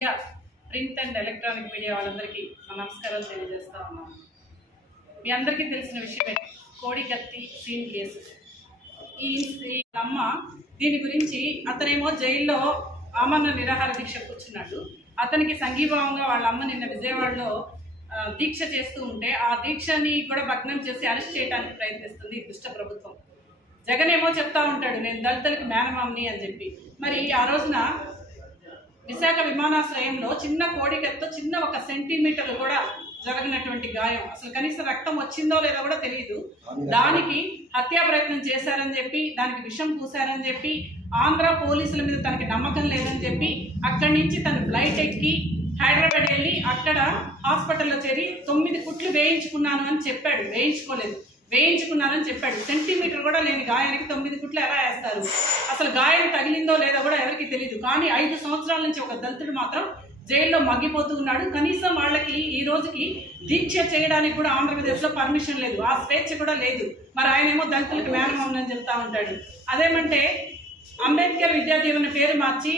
Media print and electronic media వాళ్ళందరికీ మా నమస్కారాలు తెలియజేస్తా ఉన్నాం మీ అందరికీ తెలిసిన విషయమే కోడికత్తి సీన్ కేసు ఈ అమ్మ దీని గురించి అతనేమో జైల్లో ఆమరణ నిరాహార దీక్ష కూర్చున్నాడు. అతనికి సంఘీభావంగా వాళ్ళ అమ్మ నిన్న విజయవాడలో దీక్ష చేస్తూ ఉంటే ఆ దీక్షని కూడా భగ్నం చేసి అరెస్ట్ చేయడానికి ప్రయత్నిస్తుంది దుష్ట ప్రభుత్వం. జగన్ ఏమో చెప్తా ఉంటాడు నేను దళితులకు మేనమామని అని చెప్పి. మరి ఆ రోజున విశాఖ విమానాశ్రయంలో చిన్న కోడికత్తో చిన్న ఒక సెంటీమీటర్ కూడా జరగినటువంటి గాయం. అసలు కనీసం రక్తం వచ్చిందో లేదో కూడా తెలియదు దానికి హత్యా ప్రయత్నం చేశారని చెప్పి దానికి విషం పూశారని చెప్పి ఆంధ్ర పోలీసుల మీద తనకి నమ్మకం లేదని చెప్పి అక్కడి నుంచి తను ఫ్లైట్ ఎక్కి హైదరాబాద్ వెళ్ళి అక్కడ హాస్పిటల్లో చేరి తొమ్మిది కుట్లు వేయించుకున్నాను అని చెప్పాడు. వేయించుకోలేదు. వేయించుకున్నానని చెప్పాడు. సెంటీమీటర్ కూడా లేని గాయానికి తొమ్మిది కుట్లు ఎలా వేస్తారు. అసలు గాయం తగిలిందో లేదో కూడా ఎవరికి తెలియదు కానీ ఐదు సంవత్సరాల నుంచి ఒక దళితుడు మాత్రం జైల్లో మగ్గిపోతూ ఉన్నాడు. కనీసం వాళ్ళకి ఈ రోజుకి దీక్ష చేయడానికి కూడా ఆంధ్రప్రదేశ్లో పర్మిషన్ లేదు. ఆ స్వేచ్ఛ కూడా లేదు. మరి ఆయనేమో దళితులకు మేనమామని అని చెప్తా ఉంటాడు. అదేమంటే అంబేద్కర్ విద్యా దీవెన పేరు మార్చి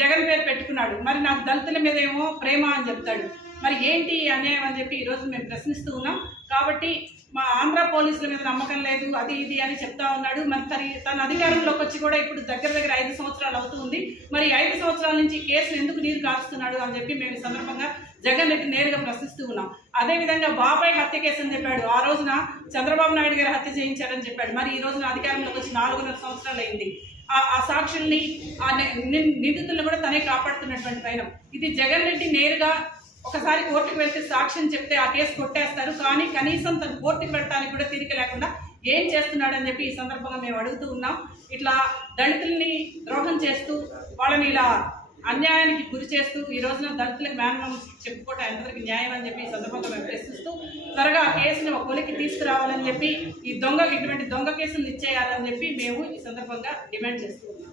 జగన్ పేరు పెట్టుకున్నాడు. మరి నాకు దళితుల మీద ఏమో ప్రేమ అని చెప్తాడు. మరి ఏంటి అన్యాయం అని చెప్పి ఈరోజు మేము ప్రశ్నిస్తూ ఉన్నాం. కాబట్టి మా ఆంధ్ర పోలీసుల మీద నమ్మకం లేదు అది ఇది అని చెప్తా ఉన్నాడు. మరి తన తన అధికారంలోకి వచ్చి కూడా ఇప్పుడు దగ్గర దగ్గర ఐదు సంవత్సరాలు అవుతుంది మరి ఐదు సంవత్సరాల నుంచి ఈ కేసులు ఎందుకు నీరు కారుస్తున్నాడు అని చెప్పి మేము ఈ సందర్భంగా జగన్ రెడ్డి నేరుగా ప్రశ్నిస్తూ ఉన్నాం. అదేవిధంగా బాబాయ్ హత్య కేసు అని చెప్పాడు. ఆ రోజున చంద్రబాబు నాయుడు గారు హత్య చేయించారని చెప్పాడు. మరి ఈ రోజున అధికారంలోకి వచ్చి నాలుగున్నర సంవత్సరాలు అయింది. ఆ- సాక్షుల్ని ఆ నిందితులను కూడా తనే కాపాడుతున్నటువంటి పైన. ఇది జగన్ రెడ్డి నేరుగా ఒకసారి కోర్టుకు వెళ్తే సాక్ష్యం చెప్తే ఆ కేసు కొట్టేస్తారు. కానీ కనీసం తను కోర్టుకు వెళ్ళడానికి కూడా తీరిక లేకుండా ఏం చేస్తున్నాడని చెప్పి ఈ సందర్భంగా మేము అడుగుతూ ఉన్నాం. ఇట్లా దళితుల్ని ద్రోహం చేస్తూ వాళ్ళని ఇలా అన్యాయానికి గురి చేస్తూ ఈ రోజున దళితులకు మేనమం చెప్పుకోవటం ఎంతవరకు న్యాయం అని చెప్పి ఈ సందర్భంగా మేము ప్రశ్నిస్తూ త్వరగా ఆ కేసుని కొలికి తీసుకురావాలని చెప్పి ఈ దొంగ ఇటువంటి దొంగ కేసులు ఇచ్చేయాలని చెప్పి మేము ఈ సందర్భంగా డిమాండ్ చేస్తూ ఉన్నాం.